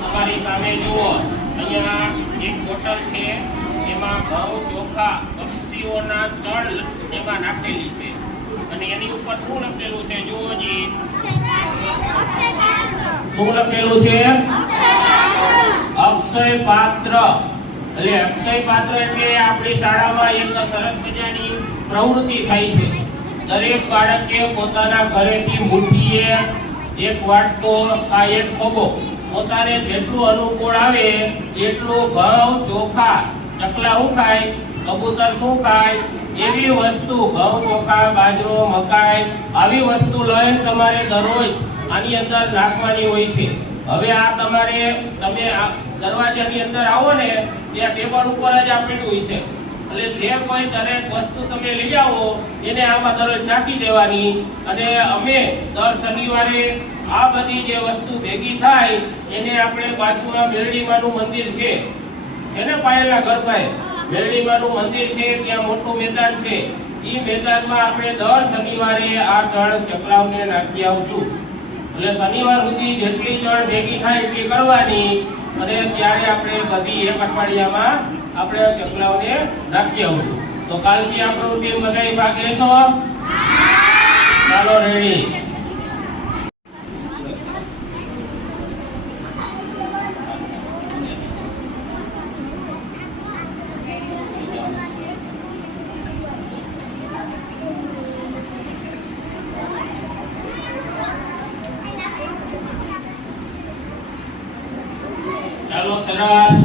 તમારી સામે જુઓ. અહીંયા એક બોટલ છે એમાં ઘઉં ચોખા, પક્ષીઓના જળ એમાં નાખેલી છે. અને એની ઉપર શું લખેલું છે, જુઓ શું લખેલું છે? અક્ષય પાત્ર. એટલે અક્ષય પાત્ર એટલે આપણી શાળામાં એક સરસ મજાની પ્રવૃત્તિ થાય છે. દરેક બાળકે પોતાના ઘરેથી મૂઠીએ એક વાટકો, આ એક ખોબો પોતાને જેટલું અનુકૂળ આવે, એટલું ઘઉં ચોખા ચકલા શું ખાય કબૂતર શું ખાય, એવી વસ્તુ ઘઉં, ચોખા, બાજરો, મકાઈ, આવી વસ્તુ લઈને તમારે દરરોજ આની અંદર નાખવાની હોય છે. હવે આ તમારે, તમે આ દરવાજાની અંદર આવો ને, ત્યાં ટેબલ ઉપર જ આપેલું હોય છે. એટલે જે કોઈ દરેક વસ્તુ તમે લઈ આવો એને આમાં દરરોજ નાખી દેવાની. અને અમે દર શનિવારે આ બધી જે વસ્તુ ભેગી થાય, એને આપણે બાજુમાં મેરડીમાનું મંદિર છે. એને પાયેલા ઘર પાસે મેરડીમાનું મંદિર છે, ત્યાં મોટું મેદાન છે. એ મેદાનમાં આપણે દર શનિવારે આ ચણ ચકલાવને નાખી આવશું. એટલે શનિવાર સુધી જેટલી ચણ ભેગી થાય એટલી કરવાની. અને ત્યારે આપણે બધી એક અઠવાડિયામાં આપણે ચકલાઓને રાખી આવશું તો કાલથી આપણું ટીમ બધાય ભાગ લેશો? ચાલો રેડી ચાલો સરસ.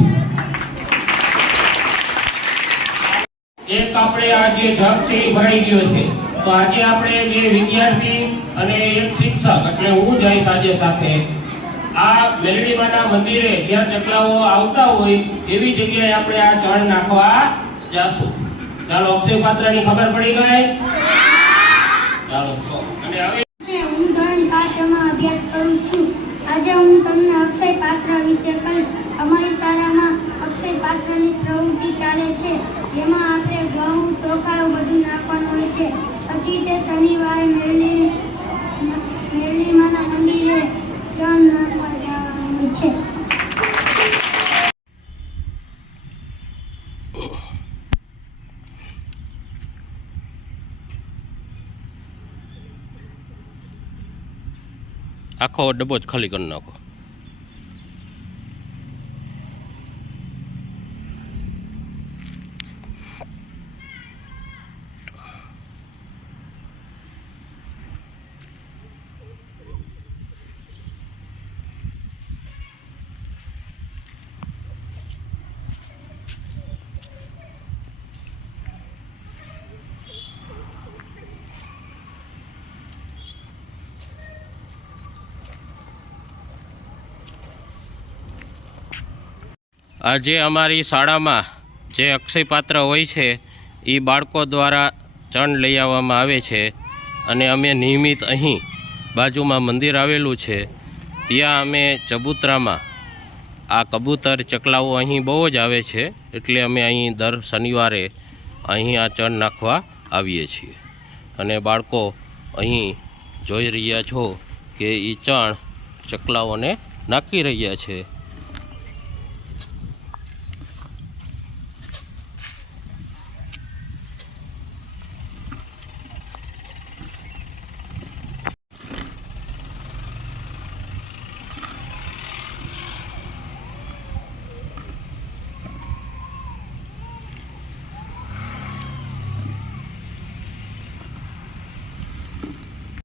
એક આપણે આ જે છે એ ભરાઈ ગયો છે. તો આજે આપણે બે વિદ્યાર્થી અને એક શિક્ષક, એટલે હું જઈશ આજે સાથે. આ મેલડીમાના મંદિરે જ્યાં ચકલાઓ આવતા હોય, એવી જગ્યાએ આપણે આ ચણ નાખવા જાશું. ચાલો અક્ષય પાત્રની ખબર પડી ગઈ? ચાલો અને હવે હું ધોરણ પાંચમાં અભ્યાસ કરું છું. આજે હું તમને અક્ષય પાત્ર વિશે કહીશ. અમારી શાળામાં અક્ષય પાત્રની પ્રવૃત્તિ ચાલે છે, જેમાં આપણે ઘઉં, ચોખા બધું નાખવાનું હોય છે. પછી તે શનિવારે મેરડી મેરડીમાના મંદિરે જળ નાખવા જવાનું છે. આખો ડબ્બો જ ખાલી કરી નાખો. આજે અમારી શાળામાં જે અક્ષય પાત્ર હોય છે એ બાળકો દ્વારા ચણ લઈ આવવામાં આવે છે અને અમે નિયમિત અહીં બાજુમાં મંદિર આવેલું છે. ત્યાં અમે ચબૂતરામાં આ કબૂતર ચકલાઓ અહીં બહુ જ આવે છે, એટલે અમે અહીં દર શનિવારે અહીં આ ચણ નાખવા આવીએ છીએ. અને બાળકો અહીં જોઈ રહ્યા છો કે એ ચણ ચકલાઓને નાખી રહ્યા છે.